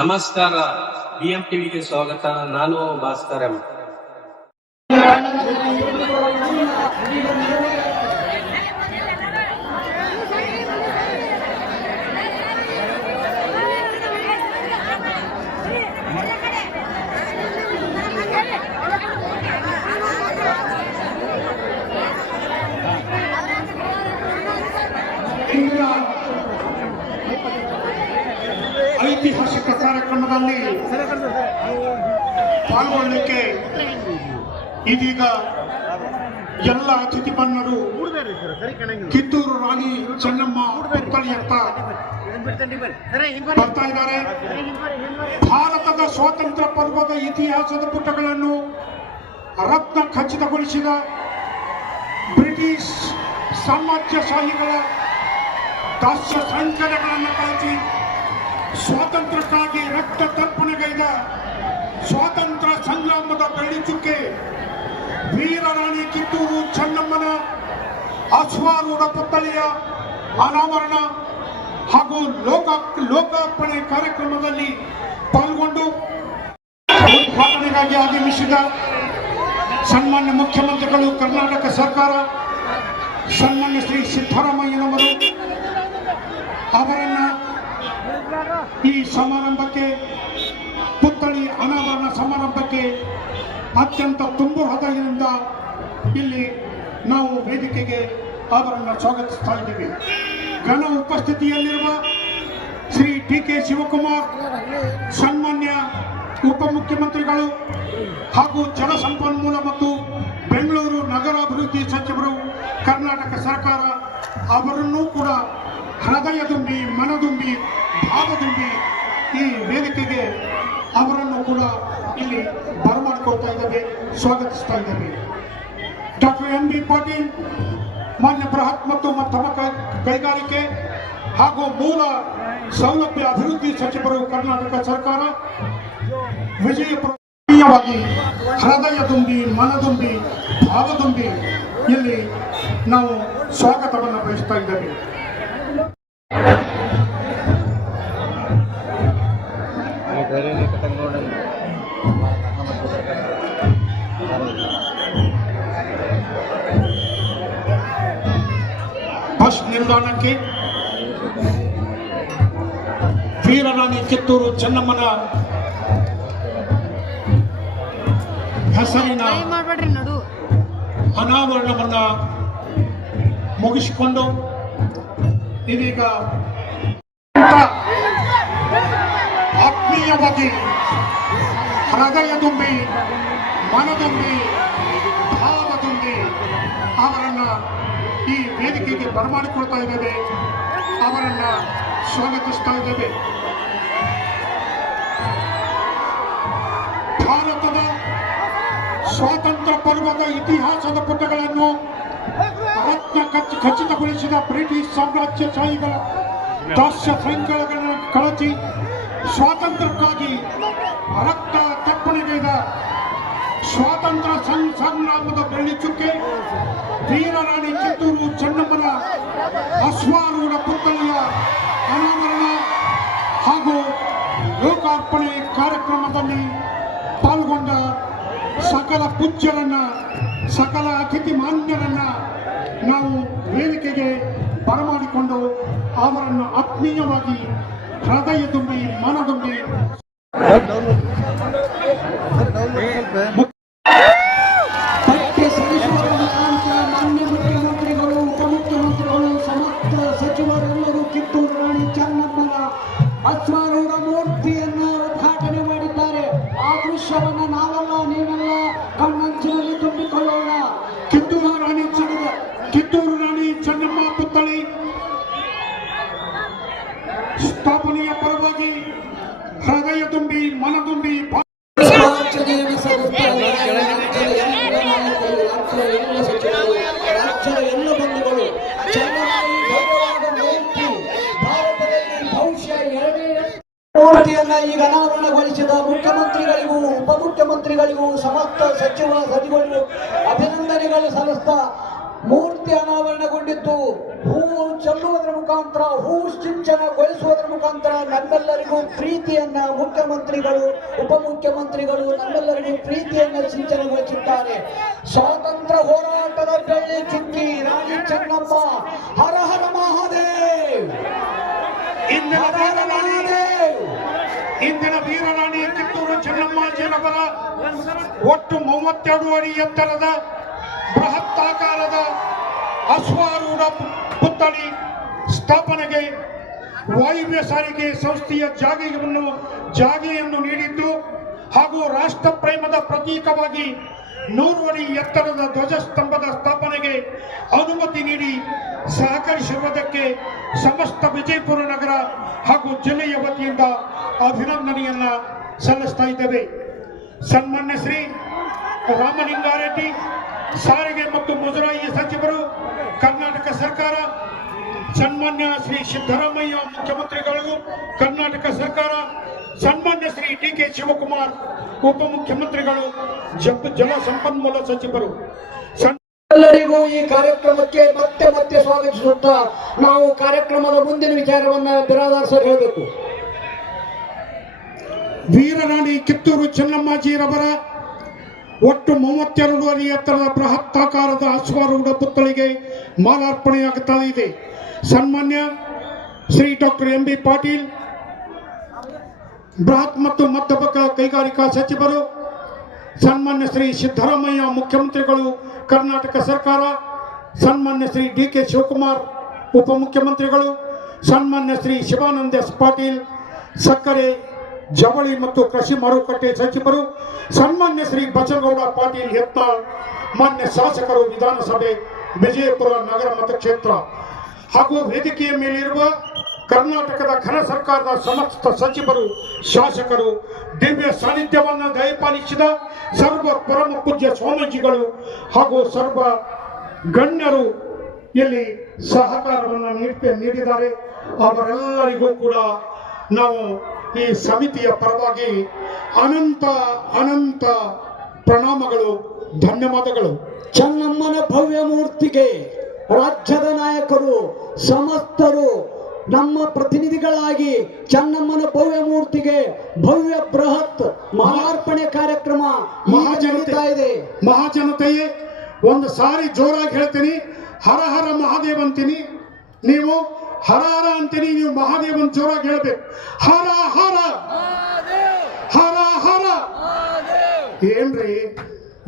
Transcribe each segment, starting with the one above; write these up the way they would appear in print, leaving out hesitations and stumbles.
ನಮಸ್ಕಾರ. ಬಿಎಂ ಟಿವಿಗೆ ಸ್ವಾಗತ. ನಾನು ಭಾಸ್ಕರ್ ಎಂ. ಐತಿಹಾಸಿಕ ಕಾರ್ಯಕ್ರಮದಲ್ಲಿ ಪಾಲ್ಗೊಳ್ಳಲಿಕ್ಕೆ ಇದೀಗ ಎಲ್ಲ ಅತಿಥಿ ಬನ್ನರು ಕಿತ್ತೂರು ರಾಣಿ ಚೆನ್ನಮ್ಮ ಪುತ್ಥಳಿಯತ್ತ ಬರ್ತಾ ಇದ್ದಾರೆ. ಭಾರತದ ಸ್ವಾತಂತ್ರ್ಯ ಪರ್ವದ ಇತಿಹಾಸದ ಪುಟಗಳನ್ನು ರತ್ನ ಖಚಿತಗೊಳಿಸಿದ ಬ್ರಿಟಿಷ್ ಸಾಮ್ರಾಜ್ಯಶಾಹಿಗಳ ದಾಸ್ಯ ಸಂಕಟಗಳನ್ನು ಕಳಿಸಿ ಸ್ವಾತಂತ್ರ್ಯಕ್ಕಾಗಿ ರಕ್ತ ತರ್ಪಣೆಗೈದ ಸ್ವಾತಂತ್ರ್ಯ ಸಂಗ್ರಾಮದ ಬೆಳ್ಳಿಚುಕ್ಕೆ ವೀರರಾಣಿ ಕಿತ್ತೂರು ಚೆನ್ನಮ್ಮನ ಅಶ್ವಾರೂಢ ಪುತ್ಥಳಿಯ ಅನಾವರಣ ಹಾಗೂ ಲೋಕಾರ್ಪಣೆ ಕಾರ್ಯಕ್ರಮದಲ್ಲಿ ಪಾಲ್ಗೊಂಡು ಉದ್ಘಾಟನೆಗಾಗಿ ಆಗಮಿಸಿದ ಸನ್ಮಾನ್ಯ ಮುಖ್ಯಮಂತ್ರಿಗಳು, ಕರ್ನಾಟಕ ಸರ್ಕಾರ, ಸನ್ಮಾನ್ಯ ಶ್ರೀ ಸಿದ್ದರಾಮಯ್ಯನವರು ಅವರನ್ನ ಈ ಸಮಾರಂಭಕ್ಕೆ, ಪುತ್ಥಳಿ ಅನಾವರಣ ಸಮಾರಂಭಕ್ಕೆ ಅತ್ಯಂತ ತುಂಬು ಹೃದಯದಿಂದ ಇಲ್ಲಿ ನಾವು ವೇದಿಕೆಗೆ ಅವರನ್ನು ಸ್ವಾಗತಿಸ್ತಾ ಇದ್ದೀವಿ. ಘನ ಉಪಸ್ಥಿತಿಯಲ್ಲಿರುವ ಶ್ರೀ ಡಿ.ಕೆ. ಶಿವಕುಮಾರ್, ಸನ್ಮಾನ್ಯ ಉಪಮುಖ್ಯಮಂತ್ರಿಗಳು ಹಾಗೂ ಜಲಸಂಪನ್ಮೂಲ ಮತ್ತು ಬೆಂಗಳೂರು ನಗರಾಭಿವೃದ್ಧಿ ಸಚಿವರು, ಕರ್ನಾಟಕ ಸರ್ಕಾರ ಅವರನ್ನೂ ಕೂಡ ಹೃದಯದುಂಬಿ, ಮನದುಂಬಿ, ಭಾವದುಂಬಿ ಈ ವೇದಿಕೆಗೆ ಅವರನ್ನು ಕೂಡ ಇಲ್ಲಿ ಬರಮಾಡಿಕೊಳ್ತಾ ಇದ್ದೇವೆ, ಸ್ವಾಗತಿಸ್ತಾ ಇದ್ದೇವೆ. Doctor MB. ಪಾಟೀಲ್, ಮಾನ್ಯ ಬೃಹತ್ ಮತ್ತು ಮಧ್ಯಮ ಕೈಗಾರಿಕೆ ಹಾಗೂ ಮೂಲ ಸೌಲಭ್ಯ ಅಭಿವೃದ್ಧಿ ಸಚಿವರು, ಕರ್ನಾಟಕ ಸರ್ಕಾರ, ವಿಜಯಪುರವಾಗಿ ಹೃದಯದುಂಬಿ, ಮನದುಂಬಿ, ಭಾವದುಂಬಿ ಇಲ್ಲಿ ನಾವು ಸ್ವಾಗತವನ್ನು ಬಯಸ್ತಾ ಇದ್ದೇವೆ. ಬಸ್ ನಿಲ್ದಾಣಕ್ಕೆ ವೀರರಾಣಿ ಕಿತ್ತೂರು ಚೆನ್ನಮ್ಮನ ಹೆಸರಿನ ಅನಾವರಣವನ್ನ ಮುಗಿಸಿಕೊಂಡು ಇದೀಗ ಆತ್ಮೀಯವಾಗಿ ಹೃದಯದುಂಬಿ, ಮನದುಂಬಿ, ಭಾವದುಂಬಿ ಅವರನ್ನ ಈ ವೇದಿಕೆಗೆ ಬರಮಾಡಿಕೊಳ್ತಾ ಇದ್ದೇವೆ, ಅವರನ್ನ ಸ್ವಾಗತಿಸ್ತಾ ಇದ್ದೇವೆ. ಭಾರತದ ಸ್ವಾತಂತ್ರ್ಯ ಪರ್ವದ ಇತಿಹಾಸದ ಪುಟಗಳನ್ನು ರತ್ನ ಖಚಿತಗೊಳಿಸಿದ ಬ್ರಿಟಿಷ್ ಸಾಮ್ರಾಜ್ಯಶಾಹಿಗಳ ದಾಸ್ಯ ಸಂಕಟಗಳನ್ನು ಕಳಚಿ ಸ್ವಾತಂತ್ರ್ಯಕ್ಕಾಗಿ ರಕ್ತ ತರ್ಪಣೆಗೈದ ಸ್ವಾತಂತ್ರ್ಯ ಸಂಗ್ರಾಮದ ಬೆಳ್ಳಿಚುಕ್ಕೆ ವೀರರಾಣಿ ಕಿತ್ತೂರು ಚೆನ್ನಮ್ಮನ ಅಶ್ವಾರೂಢ ಪುತ್ಥಳಿಯ ಅನಾವರಣ ಹಾಗೂ ಲೋಕಾರ್ಪಣೆ ಕಾರ್ಯಕ್ರಮದಲ್ಲಿ ಪಾಲ್ಗೊಂಡ ಸಕಲ ಪೂಜ್ಯರನ್ನ, ಸಕಲ ಅತಿಥಿ ಮಾನ್ಯರನ್ನ ನಾವು ವೇದಿಕೆಗೆ ಬರಮಾಡಿಕೊಂಡು ಅವರನ್ನು ಆತ್ಮೀಯವಾಗಿ ಹೃದಯ ತುಂಬಿ, ಮನದುಂಬಿ ಪಠ್ಯ ಸಲ್ಲಿಸುವ ಮುಖಾಂತರ ಮಾನ್ಯ ಮುಖ್ಯಮಂತ್ರಿಗಳು, ಉಪಮುಖ್ಯಮಂತ್ರಿಗಳು, ಸಮಸ್ತ ಸಚಿವರೆಲ್ಲರೂ ಕಿತ್ತೂರು ರಾಣಿ ಚೆನ್ನಮ್ಮನ ಅಶ್ವಾರೂಢ ಮೂರ್ತಿಯನ್ನು ಉದ್ಘಾಟನೆ ಮಾಡಿದ್ದಾರೆ. ಆ ದೃಶ್ಯವನ್ನು ನಾವೆಲ್ಲ, ನೀವೆಲ್ಲ ಕಣ್ಣಂಚಿನಲ್ಲಿ ತುಂಬಿಕೊಳ್ಳೋಣ. ಕಿತ್ತೂರು ರಾಣಿ ಚೆನ್ನಮ್ಮ ಪುತ್ಥಳಿ ಸ್ಥಾಪನೆಯ ಪರವಾಗಿ ಹೃದಯ ತುಂಬಿ, ಮನದುಂಬಿ ರಾಜ್ಯದ ಎಲ್ಲ ಬಂಧುಗಳು ಮೂರ್ತಿಯನ್ನ ಈಗ ಅನಾವರಣಗೊಳಿಸಿದ ಮುಖ್ಯಮಂತ್ರಿಗಳಿಗೂ, ಉಪಮುಖ್ಯಮಂತ್ರಿಗಳಿಗೂ, ಸಮಸ್ತ ಸಚಿವರಿಗೂ ಅಭಿನಂದನೆಗಳು ಸಲ್ಲಿಸ್ತಾ ಮೂರ್ತಿ ಅನಾವರಣಗೊಂಡಿದ್ದು ಹೂ ಚೆಲ್ಲುವುದರ ಮುಖಾಂತರ ಹೂ ಸಿಂಚನಗೊಳಿಸುವುದರ ಮುಖಾಂತರ ನಮ್ಮೆಲ್ಲರಿಗೂ ಪ್ರೀತಿಯನ್ನ ಮುಖ್ಯಮಂತ್ರಿಗಳು ಉಪಮುಖ್ಯಮಂತ್ರಿಗಳು ನಮ್ಮೆಲ್ಲರಿಗೂ ಪ್ರೀತಿಯನ್ನ ಸಿಂಚನಗೊಳಿಸಿದ್ದಾರೆ. ಸ್ವಾತಂತ್ರ್ಯ ಹೋರಾಟದ ಬೆಳ್ಳಿ ಚುಕ್ಕಿ ರಾಣಿ ಚೆನ್ನಮ್ಮ, ಹರ ಹರ ಮಹಾದೇವ್, ಹರ ಹರ ಮಹಾದೇವ್. ಇಂದಿನ ವೀರರಾಣಿ ಕಿತ್ತೂರು ಚೆನ್ನಮ್ಮಾಜಿಯವರ ಒಟ್ಟು 32 ಅಡಿ ಎತ್ತರದ ಬೃಹತ್ತಾಕಾರದ ಅಶ್ವಾರೂಢ ಪುತ್ಥಳಿ ಸ್ಥಾಪನೆಗೆ ವಾಯುವ್ಯ ಸಾರಿಗೆ ಸಂಸ್ಥೆಯ ಜಾಗೆಯನ್ನು ನೀಡಿದ್ದು ಹಾಗೂ ರಾಷ್ಟ್ರ ಪ್ರೇಮದ ಪ್ರತೀಕವಾಗಿ 100 ಅಡಿ ಎತ್ತರದ ಧ್ವಜಸ್ತಂಭದ ಸ್ಥಾಪನೆಗೆ ಅನುಮತಿ ನೀಡಿ ಸಹಕರಿಸಿರುವುದಕ್ಕೆ ಸಮಸ್ತ ವಿಜಯಪುರ ನಗರ ಹಾಗೂ ಜಿಲ್ಲೆಯ ವತಿಯಿಂದ ಅಭಿನಂದನೆಯನ್ನ ಸಲ್ಲಿಸ್ತಾ ಇದ್ದೇವೆ. ಸನ್ಮಾನ್ಯ ಶ್ರೀ ರಾಮಲಿಂಗಾರೆಡ್ಡಿ ಸಾರಿಗೆ ಮತ್ತು ಮುಜರಾಯಿ ಸಚಿವರು ಕರ್ನಾಟಕ ಸರ್ಕಾರ, ಸನ್ಮಾನ್ಯ ಶ್ರೀ ಸಿದ್ದರಾಮಯ್ಯ ಮುಖ್ಯಮಂತ್ರಿಗಳು ಕರ್ನಾಟಕ ಸರ್ಕಾರ, ಸನ್ಮಾನ್ಯ ಶ್ರೀ ಡಿ.ಕೆ. ಶಿವಕುಮಾರ್ ಉಪಮುಖ್ಯಮಂತ್ರಿಗಳು, ಜಲ ಸಂಪನ್ಮೂಲ ಸಚಿವರು ಎಲ್ಲರಿಗೂ ಈ ಕಾರ್ಯಕ್ರಮಕ್ಕೆ ಮತ್ತೆ ಮತ್ತೆ ಸ್ವಾಗತಿಸುತ್ತಾ ನಾವು ಕಾರ್ಯಕ್ರಮದ ಮುಂದಿನ ವಿಚಾರವನ್ನ ಬಿರಾದಾರ್ ಸರ್ ಹೇಳಬೇಕು. ವೀರರಾಣಿ ಕಿತ್ತೂರು ಚೆನ್ನಮ್ಮಾಜಿರವರ ಒಟ್ಟು 32 ಅಡಿ ಎತ್ತರದ ಬೃಹತ್ತಾಕಾರದ ಅಶ್ವಾರೂಢ ಪುತ್ಥಳಿಗೆ ಮಾಲಾರ್ಪಣೆಯಾಗುತ್ತಾ ಇದೆ. ಸನ್ಮಾನ್ಯ ಶ್ರೀ ಡಾಕ್ಟರ್ ಎಂ.ಬಿ. ಪಾಟೀಲ್ ಬೃಹತ್ ಮತ್ತು ಮಧ್ಯಮ ಕೈಗಾರಿಕಾ ಸಚಿವರು, ಸನ್ಮಾನ್ಯ ಶ್ರೀ ಸಿದ್ದರಾಮಯ್ಯ ಮುಖ್ಯಮಂತ್ರಿಗಳು ಕರ್ನಾಟಕ ಸರ್ಕಾರ, ಸನ್ಮಾನ್ಯ ಶ್ರೀ ಡಿ.ಕೆ. ಶಿವಕುಮಾರ್ ಉಪಮುಖ್ಯಮಂತ್ರಿಗಳು, ಸನ್ಮಾನ್ಯ ಶ್ರೀ ಶಿವಾನಂದ ಎಸ್ ಪಾಟೀಲ್ ಸಕ್ಕರೆ ಜವಳಿ ಮತ್ತು ಕೃಷಿ ಮಾರುಕಟ್ಟೆ ಸಚಿವರು, ಸನ್ಮಾನ್ಯ ಶ್ರೀ ಬಸನಗೌಡ ಪಾಟೀಲ್ ಯತ್ನಾಳ್ ಮಾನ್ಯ ಶಾಸಕರು ವಿಧಾನಸಭೆ ವಿಜಯಪುರ ನಗರ ಮತಕ್ಷೇತ್ರ ಹಾಗೂ ವೇದಿಕೆಯ ಮೇಲಿರುವ ಕರ್ನಾಟಕದ ಘನ ಸರ್ಕಾರದ ಸಮಸ್ತ ಸಚಿವರು, ಶಾಸಕರು, ದಿವ್ಯ ಸಾನ್ನಿಧ್ಯವನ್ನು ದಯಪಾಲಿಸಿದ ಸರ್ವ ಪರಮ ಪೂಜ್ಯ ಸ್ವಾಮೀಜಿಗಳು ಹಾಗೂ ಸರ್ವ ಗಣ್ಯರು ಇಲ್ಲಿ ಸಹಕಾರವನ್ನು ನೀಡಿದ್ದಾರೆ. ಅವರೆಲ್ಲರಿಗೂ ಕೂಡ ನಾವು ಈ ಸಮಿತಿಯ ಪರವಾಗಿ ಅನಂತ ಅನಂತ ಪ್ರಣಾಮಗಳು, ಧನ್ಯವಾದಗಳು. ಚೆನ್ನಮ್ಮನ ಭವ್ಯ ಮೂರ್ತಿಗೆ ರಾಜ್ಯದ ನಾಯಕರು ಸಮಸ್ತರು ನಮ್ಮ ಪ್ರತಿನಿಧಿಗಳಾಗಿ ಚೆನ್ನಮ್ಮನ ಭವ್ಯ ಮೂರ್ತಿಗೆ ಭವ್ಯ ಬೃಹತ್ ಮಾಲಾರ್ಪಣೆ ಕಾರ್ಯಕ್ರಮ ನಡೀತಾ ಇದೆ. ಮಹಾಜನತೆಯೇ, ಒಂದು ಸಾರಿ ಜೋರಾಗಿ ಹೇಳ್ತೀನಿ, ಹರ ಹರ ಮಹಾದೇವ್ ಅಂತೀನಿ, ನೀವು ಹರ ಹರ ಅಂತೀನಿ, ನೀವು ಮಹಾದೇವನ್ ಜೋರಾಗಿ ಹೇಳ್ಬೇಕು. ಹರ ಹರ ಹರ ಹರ. ಏನ್ರಿ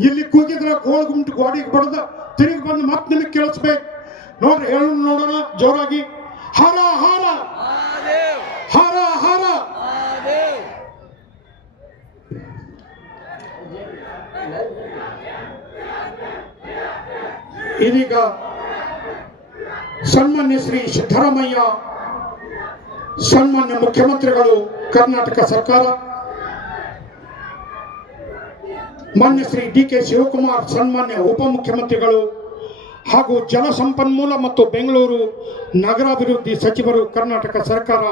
ಇಲ್ಲಿ ಕೂಗಿದ್ರ ಗೋಳ್ ಗುಂಟು ಗೋಡಿಗೆ ಬಡ್ದ ತಿರುಗಿ ಬಂದು ಮತ್ತೆ ನಿಮಗೆ ಕೇಳಿಸ್ಬೇಕು. ನೋಡ್ರಿ ಹೇಳು ನೋಡೋಣ ಜೋರಾಗಿ. ಹರ ಹರ ಹರ ಹರ. ಇದೀಗ ಸನ್ಮಾನ್ಯ ಶ್ರೀ ಸಿದ್ದರಾಮಯ್ಯ, ಸನ್ಮಾನ್ಯ ಮುಖ್ಯಮಂತ್ರಿಗಳು ಕರ್ನಾಟಕ ಸರ್ಕಾರ, ಮಾನ್ಯ ಶ್ರೀ ಡಿ.ಕೆ. ಶಿವಕುಮಾರ್ ಸನ್ಮಾನ್ಯ ಉಪಮುಖ್ಯಮಂತ್ರಿಗಳು ಹಾಗೂ ಜಲಸಂಪನ್ಮೂಲ ಮತ್ತು ಬೆಂಗಳೂರು ನಗರಾಭಿವೃದ್ಧಿ ಸಚಿವರು ಕರ್ನಾಟಕ ಸರ್ಕಾರ,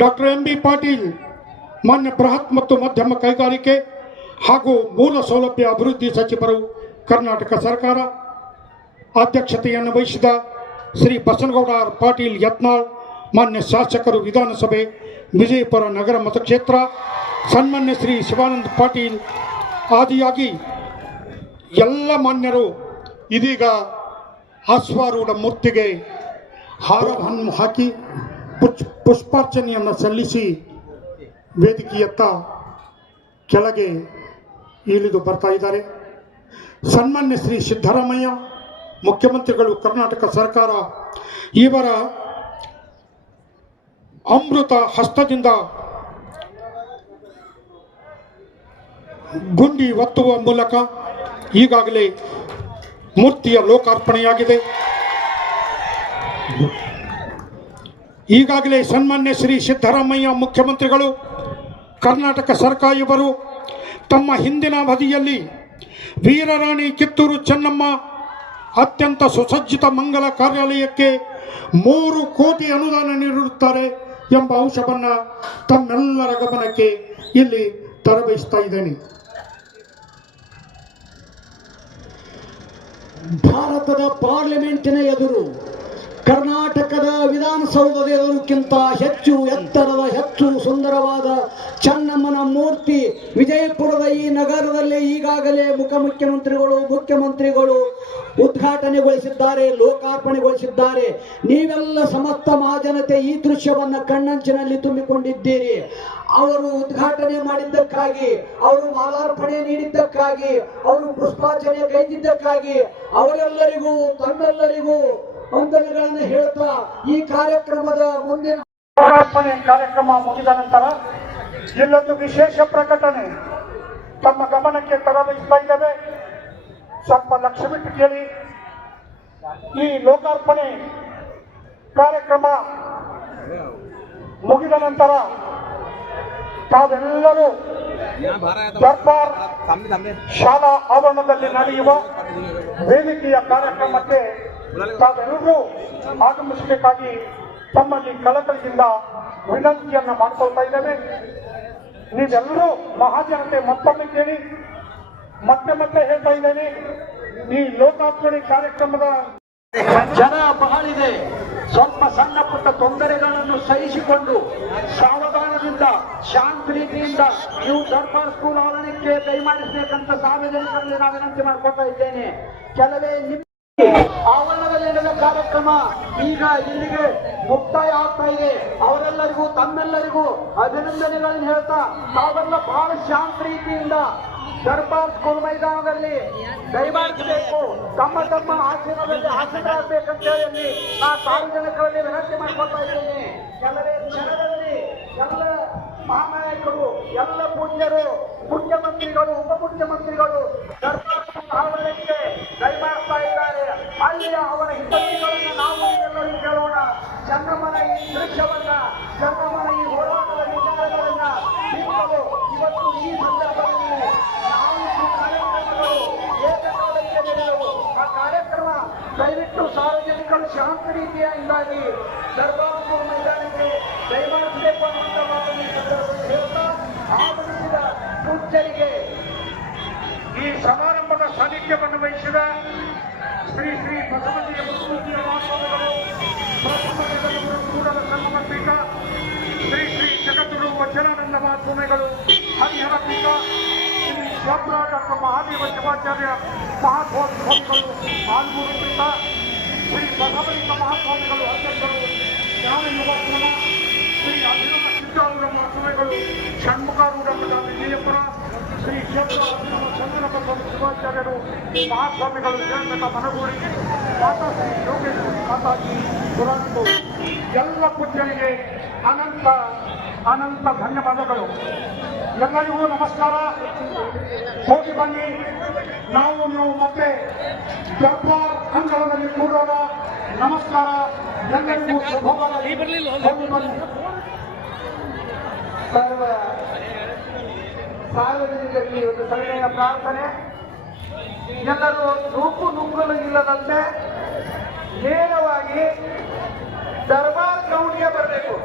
ಡಾಕ್ಟರ್ ಎಂ.ಬಿ. ಪಾಟೀಲ್ ಮಾನ್ಯ ಬೃಹತ್ ಮತ್ತು ಮಧ್ಯಮ ಕೈಗಾರಿಕೆ ಹಾಗೂ ಮೂಲ ಸೌಲಭ್ಯ ಅಭಿವೃದ್ಧಿ ಸಚಿವರು ಕರ್ನಾಟಕ ಸರ್ಕಾರ, ಅಧ್ಯಕ್ಷತೆಯನ್ನು ವಹಿಸಿದ ಶ್ರೀ ಬಸನಗೌಡ ಪಾಟೀಲ್ ಯತ್ನಾಳ್ ಮಾನ್ಯ ಶಾಸಕರು ವಿಧಾನಸಭೆ ವಿಜಯಪುರ ನಗರ ಮತಕ್ಷೇತ್ರ, ಸನ್ಮಾನ್ಯ ಶ್ರೀ ಶಿವಾನಂದ ಪಾಟೀಲ್ ಆದಿಯಾಗಿ ಎಲ್ಲ ಮಾನ್ಯರು ಇದೀಗ ಅಶ್ವಾರೂಢ ಮೂರ್ತಿಗೆ ಹಾರವನ್ನು ಹಾಕಿ ಪುಷ್ಪಾರ್ಚನೆಯನ್ನು ಸಲ್ಲಿಸಿ ವೇದಿಕೆಯತ್ತ ಕೆಳಗೆ ಇಳಿದು ಬರ್ತಾ ಇದ್ದಾರೆ. ಸನ್ಮಾನ್ಯ ಶ್ರೀ ಸಿದ್ದರಾಮಯ್ಯ ಮುಖ್ಯಮಂತ್ರಿಗಳು ಕರ್ನಾಟಕ ಸರ್ಕಾರ ಇವರ ಅಮೃತ ಹಸ್ತದಿಂದ ಗುಂಡಿ ಒತ್ತುವ ಮೂಲಕ ಈಗಾಗಲೇ ಮೂರ್ತಿಯ ಲೋಕಾರ್ಪಣೆಯಾಗಿದೆ. ಈಗಾಗಲೇ ಸನ್ಮಾನ್ಯ ಶ್ರೀ ಸಿದ್ದರಾಮಯ್ಯ ಮುಖ್ಯಮಂತ್ರಿಗಳು ಕರ್ನಾಟಕ ಸರ್ಕಾರ ಇವರು ತಮ್ಮ ಹಿಂದಿನ ಅವಧಿಯಲ್ಲಿ ವೀರರಾಣಿ ಕಿತ್ತೂರು ಚೆನ್ನಮ್ಮ ಅತ್ಯಂತ ಸುಸಜ್ಜಿತ ಮಂಗಲ ಕಾರ್ಯಾಲಯಕ್ಕೆ 3 ಕೋಟಿ ಅನುದಾನ ನೀಡಿರುತ್ತಾರೆ ಎಂಬ ಅಂಶವನ್ನು ತಮ್ಮೆಲ್ಲರ ಗಮನಕ್ಕೆ ಇಲ್ಲಿ ತರಬಯಸ್ತಾ ಇದ್ದೇನೆ. ಭಾರತದ ಪಾರ್ಲಿಮೆಂಟಿನ ಎದುರು, ಕರ್ನಾಟಕದ ವಿಧಾನಸೌಧದ ಎದುರುಕ್ಕಿಂತ ಹೆಚ್ಚು ಎತ್ತರದ, ಹೆಚ್ಚು ಸುಂದರವಾದ ಚೆನ್ನಮ್ಮನ ಮೂರ್ತಿ ವಿಜಯಪುರದ ಈ ನಗರದಲ್ಲಿ ಈಗಾಗಲೇ ಮುಖ್ಯಮಂತ್ರಿಗಳು ಉದ್ಘಾಟನೆಗೊಳಿಸಿದ್ದಾರೆ, ಲೋಕಾರ್ಪಣೆಗೊಳಿಸಿದ್ದಾರೆ. ನೀವೆಲ್ಲ ಸಮಸ್ತ ಮಹಾಜನತೆ ಈ ದೃಶ್ಯವನ್ನು ಕಣ್ಣಂಚಿನಲ್ಲಿ ತುಂಬಿಕೊಂಡಿದ್ದೀರಿ. ಅವರು ಉದ್ಘಾಟನೆ ಮಾಡಿದ್ದಕ್ಕಾಗಿ, ಅವರು ಮಾಲಾರ್ಪಣೆ ನೀಡಿದ್ದಕ್ಕಾಗಿ, ಅವರು ಪುಷ್ಪಾರ್ಚನೆ ಗೈದಿದ್ದಕ್ಕಾಗಿ ಅವರೆಲ್ಲರಿಗೂ ತಮ್ಮೆಲ್ಲರಿಗೂ ವಂದನೆಗಳನ್ನು ಹೇಳ್ತಾ ಈ ಕಾರ್ಯಕ್ರಮದ ಮುಂದಿನ ಲೋಕಾರ್ಪಣೆ ಕಾರ್ಯಕ್ರಮ ಮುಗಿದ ನಂತರ ಇಲ್ಲೊಂದು ವಿಶೇಷ ಪ್ರಕಟಣೆ ತಮ್ಮ ಗಮನಕ್ಕೆ ತರಬಯಸ್ತಾ ಇದ್ದೇವೆ. ಸ್ವಲ್ಪ ಲಕ್ಷ್ಯ ಬಿಟ್ಟು ಕೇಳಿ. ಈ ಲೋಕಾರ್ಪಣೆ ಕಾರ್ಯಕ್ರಮ ಮುಗಿದ ನಂತರ ತಾವೆಲ್ಲರೂ ದರ್ಬಾರ್ ಶಾಲಾ ಆವರಣದಲ್ಲಿ ನಡೆಯುವ ವೇದಿಕೆಯ ಕಾರ್ಯಕ್ರಮಕ್ಕೆ ತಾವೆಲ್ಲರೂ ಆಗಮಿಸಬೇಕಾಗಿ ತಮ್ಮಲ್ಲಿ ಕಳಕಳಿಯಿಂದ ವಿನಂತಿಯನ್ನ ಮಾಡಿಕೊಳ್ತಾ ಇದ್ದೇವೆ. ನೀವೆಲ್ಲರೂ ಮಹಾಜನತೆ ಮತ್ತೊಮ್ಮೆ ಕೇಳಿ, ಮತ್ತೆ ಹೇಳ್ತಾ ಇದ್ದೇನೆ, ಈ ಲೋಕಾರ್ಪಣೆ ಕಾರ್ಯಕ್ರಮದ ಜನ ಬಹಳಿದೆ. ಸ್ವಲ್ಪ ಸಣ್ಣ ಪುಟ್ಟ ತೊಂದರೆಗಳನ್ನು ಸಹಿಸಿಕೊಂಡು ಸಾವಧಾನದಿಂದ ಶಾಂತ ರೀತಿಯಿಂದ ನೀವು ದರ್ಬಾರ್ ಸ್ಕೂಲ್ ಆವರಣಕ್ಕೆ ದಯಮಾಡಿಸಬೇಕಂತ ಸಾರ್ವಜನಿಕರಲ್ಲಿ ನಾನು ವಿನಂತಿ ಮಾಡ್ಕೊಳ್ತಾ ಇದ್ದೇನೆ. ಕೆಲವೇ ಆವರಣದಲ್ಲಿ ನಡೆದ ಕಾರ್ಯಕ್ರಮ ಈಗ ಇಲ್ಲಿಗೆ ಮುಕ್ತಾಯ ಆಗ್ತಾ ಇದೆ. ಅವರೆಲ್ಲರಿಗೂ ತಮ್ಮೆಲ್ಲರಿಗೂ ಅಭಿನಂದನೆಗಳನ್ನು ಹೇಳ್ತಾ ತಾವೆಲ್ಲ ಬಹಳ ಶಾಂತ ರೀತಿಯಿಂದ ದರ್ಬಾರ್ ಸ್ಕೂಲ್ ಮೈದಾನದಲ್ಲಿ ದಯಮಾಡಿಸಬೇಕು, ತಮ್ಮ ಆಸನದಲ್ಲಿ ಹಾಜರಾಗಬೇಕಂತ ಹೇಳಿ ನಾ ಸಾರ್ವಜನಿಕರಲ್ಲಿ ವಿನಂತಿ ಮಾಡ್ಕೊಳ್ತಾ ಇದ್ದೇನೆ. ಕೆಲವೇ ಕ್ಷಣದಲ್ಲಿ ಎಲ್ಲ ಮಹಾನಾಯಕರು, ಎಲ್ಲ ಪೂಜ್ಯರು, ಮುಖ್ಯಮಂತ್ರಿಗಳು, ಉಪಮುಖ್ಯಮಂತ್ರಿಗಳು ದರ್ಬಾರ್ ಆವರಣಕ್ಕೆ ದಯಮಾಡ್ತಾ ಇದ್ದಾರೆ. ಅಲ್ಲಿ ಅವರ ಹಿತಗಳನ್ನು ನಾವು ಎಲ್ಲರೂ ಕೇಳೋಣ. ಚೆನ್ನಮ್ಮನ ಈ ದೃಶ್ಯವನ್ನ, ಚೆನ್ನಮ್ಮನ ಈ ಹೋರಾಟದ ವಿಚಾರಗಳನ್ನ ಇವತ್ತು ಈ ಸಂದರ್ಭದಲ್ಲಿ ನಾಲ್ಕು ಕಾರ್ಯಕ್ರಮಗಳು ಏಕಕಾಲಕ್ಕೆ ನಡೆದವು. ಆ ಕಾರ್ಯಕ್ರಮ ದಯವಿಟ್ಟು ಸಾರ್ವಜನಿಕರು ಶಾಂತ ರೀತಿಯಿಂದಾಗಿ ದರ್ಬಾರ್ ಸ್ಕೂಲ್ ಮೈದಾನಕ್ಕೆ ದಯಮಾಡಿಸಬೇಕು ಅನ್ನುವಂಥ ಮಾತನ್ನು ಈ ಸಂದರ್ಭದಲ್ಲಿ ಹೇಳ್ತಾ ಆಗಮಿಸಿದ ಪೂಜ್ಯರಿಗೆ ಈ ಸಮಾರಂಭದ ಸಾನ್ನಿಧ್ಯವನ್ನು ವಹಿಸಿದ ಶ್ರೀ ಬಸವಜಿಯ ಮುಖ್ಯಮಂತ್ರಿಯ ಮಹಾಸ್ವಾಮಿಗಳು, ಕೂಡಲ ಸಂಗಮ ಪೀಠ, ಶ್ರೀ ಜಗದ್ಗುರು ವಚನಾನಂದ ಮಹಾಸ್ವಾಮಿಗಳು, ಹರಿಹರ ಪೀಠ, ಶ್ರೀ ಶಾಸ್ತ್ರ ಡಾಕ್ಟರ್ ಮಹಾದೇವ ಶಿವಾಚಾರ್ಯ ಮಹಾಸ್ವಾಮಿಗಳು, ಆಲ್ಮೂರು ಪೀಠ, ಶ್ರೀ ಬಸವಲಿಂಗ ಮಹಾಸ್ವಾಮಿಗಳು ಅಧ್ಯಕ್ಷರು, ಜ್ಞಾನ ಯುವಕೋನ, ಶ್ರೀ ಅಭಿನವ ಸಿದ್ದಾರೂಢ ಮಹಾಸ್ವಾಮಿಗಳು, ಷಣ್ಮುಖಾರೂಢ ಮಠ ವಿಜಯಪುರ, ಶ್ರೀ ಚಂದ್ರನ ಬಸವ ಶಿವಾಚಾರ್ಯರು ಮಹಾಸ್ವಾಮಿಗಳು ಶ್ರೀರಂಗತ ಮನಗೂಡಿ, ಮಾತಾ ಶ್ರೀ ಯೋಗೇಶ್ವರಿ ಮಾತಾಜಿ ಪುರಾಣಿತು, ಎಲ್ಲ ಪೂಜ್ಯರಿಗೆ ಅನಂತ ಅನಂತ ಧನ್ಯವಾದಗಳು. ಎಲ್ಲರಿಗೂ ನಮಸ್ಕಾರ. ಹೋಗಿ ಬನ್ನಿ, ನೀವು ಮತ್ತೆ ದರ್ಬಾರ್ ಅಂಗಳದಲ್ಲಿ ಕೂಡೋಣ. ನಮಸ್ಕಾರ. ಎಲ್ಲರಿಗೂ ಹೋಗಿ ಬನ್ನಿ. ಸಾರ್ವಜನಿಕರಿಗೆ ಒಂದು ಸರಣಿಯ ಪ್ರಾರ್ಥನೆ. ಎಲ್ಲರೂ ನೂಕು ನುಗ್ಗಲು ಇಲ್ಲದಂತೆ ನೇರವಾಗಿ ದರ್ಬಾರ್ ಗ್ರೌಂಡ್ಗೆ ಬರಬೇಕು.